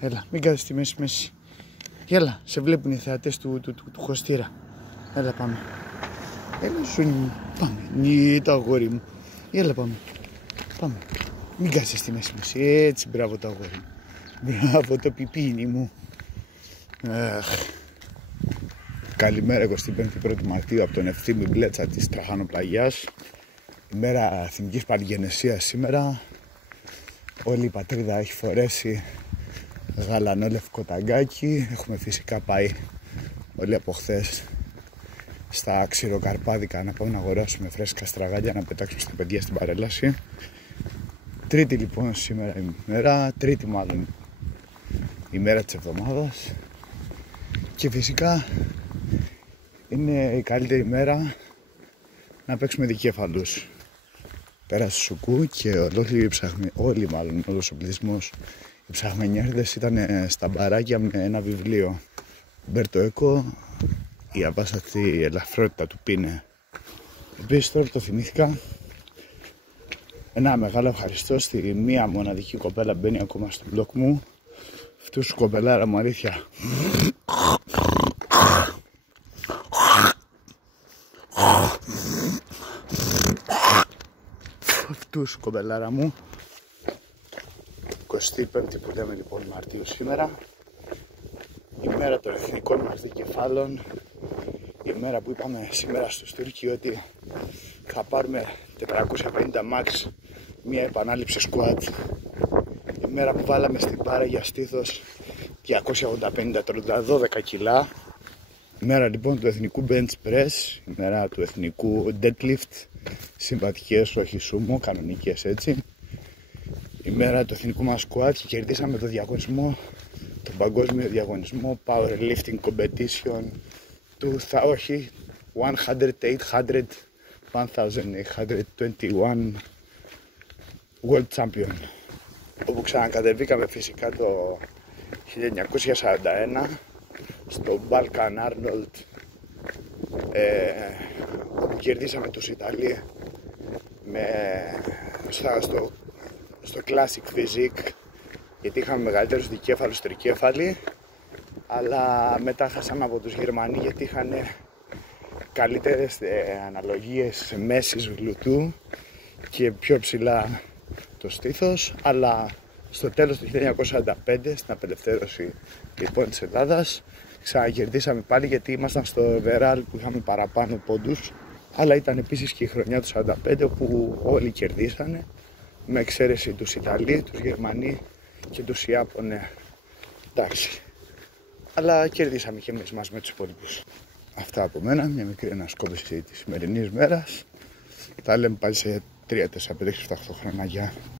Έλα, μην κάθεσαι στη μέση. Έλα, σε βλέπουν οι θεατές του Χωστήρα. Έλα, πάμε. Έλα, σου πάμε. Το αγόρι μου. Έλα, πάμε. Πάμε. Μην κάθεσαι στη μέση. Έτσι, μπράβο το αγόρι μου. Μπράβο το πιπίνι μου. Καλημέρα, 25η Μαρτίου από τον Ευθύμη Μπλέτσα της Τραχανοπλαγιάς. Ημέρα Εθνικής Πανηγενεσίας σήμερα. Όλη η πατρίδα έχει φορέσει γαλανό λευκό ταγκάκι. Έχουμε φυσικά πάει όλοι από χθες στα ξηροκαρπάδικα να πάμε να αγοράσουμε φρέσκα στραγάλια να πετάξουμε στα παιδιά στην παρέλαση. Τρίτη λοιπόν σήμερα ημέρα, τρίτη μάλλον ημέρα της εβδομάδας. Και φυσικά είναι η καλύτερη μέρα να παίξουμε δικέφαλους. Πέρασε Σουκού και όλος ο πληθυσμός, οι ψαχμενιάρδες ήταν στα μπαράκια με ένα βιβλίο. Μπέρτο Έκο, η αβάστατη ελαφρότητα του Πίνε. Επίσης τώρα το θυμήθηκα, ένα μεγάλο ευχαριστώ στη μία μοναδική κοπέλα μπαίνει ακόμα στο μπλοκ μου. Αυτού σου κοπελάρα μου, αλήθεια. Αυτού σου κοπελάρα μου. 25η που λέμε λοιπόν Μαρτίου σήμερα. Η μέρα των εθνικών μας δικεφάλων. Η μέρα που είπαμε σήμερα στο Στούρκι ότι θα πάρουμε 450 max μια επανάληψη squat. Η μέρα που βάλαμε στην πάρα για στήθος 285 τρώντας 12 κιλά. Η μέρα λοιπόν του εθνικού bench press. Η μέρα του εθνικού deadlift. Συμβατικές, όχι σούμο, κανονικές έτσι. Η μέρα του εθνικού μας squat και κερδίσαμε το διαγωνισμό, τον παγκόσμιο διαγωνισμό Powerlifting Competition του 1821 World Champion, όπου ξανακατεβήκαμε φυσικά το 1941 στο Balkan Arnold, όπου κερδίσαμε τους Ιταλοί στο Classic Physique, γιατί είχαμε μεγαλύτερους δικέφαλους τρικέφαλοι, αλλά μετά χάσαμε από τους Γερμανοί γιατί είχαν καλύτερες αναλογίες μέσης γλουτού και πιο ψηλά το στήθος. Αλλά στο τέλος του 1945, στην απελευθέρωση λοιπόν της Ελλάδας, ξανακερδίσαμε πάλι γιατί ήμασταν στο Everall που είχαμε παραπάνω πόντους. Αλλά ήταν επίσης και η χρονιά του 1945 όπου όλοι κερδίσανε, με εξαίρεση τους Ιταλοί, τους Γερμανοί και τους Ιάπωνε. Εντάξει, αλλά κερδίσαμε και εμείς μας με τους υπόλοιπους. Αυτά από μένα, μια μικρή ανασκόπηση της σημερινής μέρας. Τα λέμε πάλι σε 3, 4, 5, 6, 7, 8 χρόνια. Γεια.